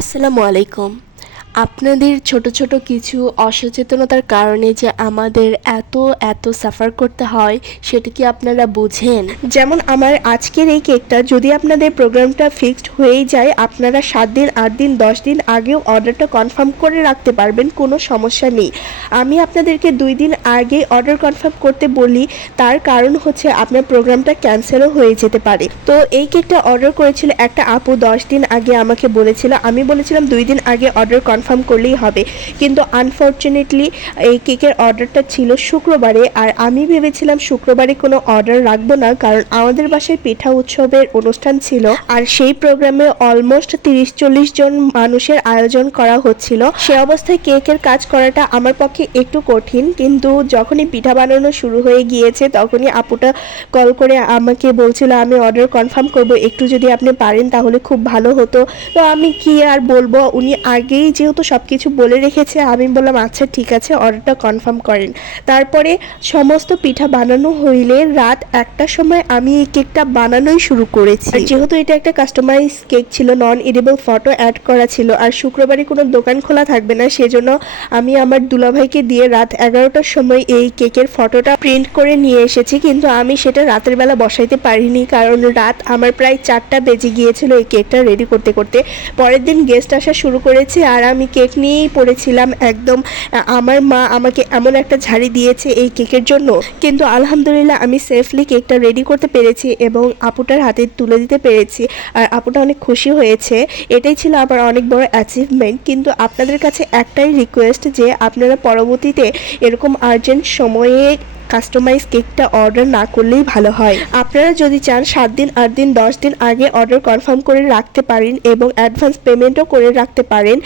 আসসালামু আলাইকুম। আপনাদের ছোট ছোট কিছু অসচেতনতার কারণে যে আমাদের এত সাফার করতে হয় সেটা কি আপনারা বুঝেন? যেমন আমার আজকের এই কেকটা যদি আপনাদের প্রোগ্রামটা ফিক্সড হয়েই যায়, আপনারা 7 দিন 8 দিন 10 দিন আগেও অর্ডারটা কনফার্ম করে রাখতে পারবেন, কোনো সমস্যা নেই। আমি আপনাদেরকে 2 দিন আগে অর্ডার কনফার্ম করতে বলি, তার কারণ হচ্ছে আপনার প্রোগ্রামটা ক্যান্সেলও হয়ে যেতে পারে। তো এই কেকটা অর্ডার করেছিল একটা আপু 10 দিন আগে আমাকে বলেছিল, আমি বলেছিলাম 2 দিন আগে অর্ডার কনফার্ম করলেই হবে, কিন্তু আনফর্চুনেটলি এই কেকের অর্ডারটা ছিল শুক্রবারে, আর আমি ভেবেছিলাম শুক্রবারে কোনো অর্ডার রাখবো না, কারণ আমাদের বাসায় পিঠা উৎসবের অনুষ্ঠান ছিল আর সেই প্রোগ্রামে অলমোস্ট 30-40 জন মানুষের আয়োজন করা হচ্ছিল। সে অবস্থায় কেকের কাজ করাটা আমার পক্ষে একটু কঠিন, কিন্তু যখনই পিঠা বানানো শুরু হয়ে গিয়েছে তখনই আপুটা কল করে আমাকে বলছিল আমি অর্ডার কনফার্ম করব, একটু যদি আপনি পারেন তাহলে খুব ভালো হতো। তো আমি কি আর বলবো, উনি আগেই যেহেতু সব কিছু বলে রেখেছে, আমি বললাম আচ্ছা ঠিক আছে অর্ডারটা কনফার্ম করেন। তারপরে সমস্ত পিঠা বানানো হইলে রাত 1টার সময় আমি এই কেকটা বানানোই শুরু করেছি। আর যেহেতু এটা একটা কাস্টমাইজ কেক ছিল, নন এডিবল ফটো অ্যাড করা ছিল, আর শুক্রবারে কোনো দোকান খোলা থাকবে না, সেজন্য আমি আমার দুলাভাইকে দিয়ে রাত 11টার সময় এই কেকের ফটোটা প্রিন্ট করে নিয়ে এসেছি, কিন্তু আমি সেটা রাতের বেলা বসাইতে পারিনি, কারণ রাত আমার প্রায় 4টা বেজে গিয়েছিল এই কেকটা রেডি করতে করতে। পরের দিন গেস্ট আসা শুরু করেছে আর আমি কেক নিয়েই পড়েছিলাম একদম। আমার মা আমাকে এমন একটা ঝাড়ি দিয়েছে এই কেকের জন্য, কিন্তু আলহামদুলিল্লাহ আমি সেফলি কেকটা রেডি করতে পেরেছি এবং আপুটার হাতে তুলে দিতে পেরেছি, আর আপুটা অনেক খুশি হয়েছে। এটাই ছিল আমার অনেক বড় অ্যাচিভমেন্ট। কিন্তু আপনাদের কাছে একটাই রিকোয়েস্ট যে আপনারা পরবর্তীতে এরকম আর্জেন্ট সময়ে কাস্টমাইজ কেকটা অর্ডার না করলেই ভালো হয়। আপনারা যদি চান 7 দিন 8 দিন 10 দিন আগে অর্ডার কনফার্ম করে রাখতে পারেন এবং অ্যাডভান্স পেমেন্টও করে রাখতে পারেন।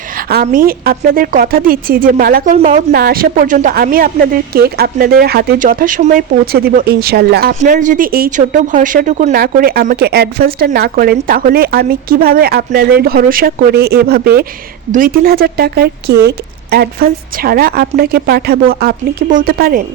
আমি আপনাদের কথা দিচ্ছি যে মালাকুল মাউত না আসা পর্যন্ত আমি আপনাদের কেক আপনাদের হাতে যথাসময়ে পৌঁছে দিব ইনশাল্লাহ। আপনারা যদি এই ছোট্ট ভরসাটুকু না করে আমাকে অ্যাডভান্সটা না করেন, তাহলে আমি কিভাবে আপনাদের ভরসা করে এভাবে 2-3 হাজার টাকার কেক অ্যাডভান্স ছাড়া আপনাকে পাঠাবো, আপনি কি বলতে পারেন?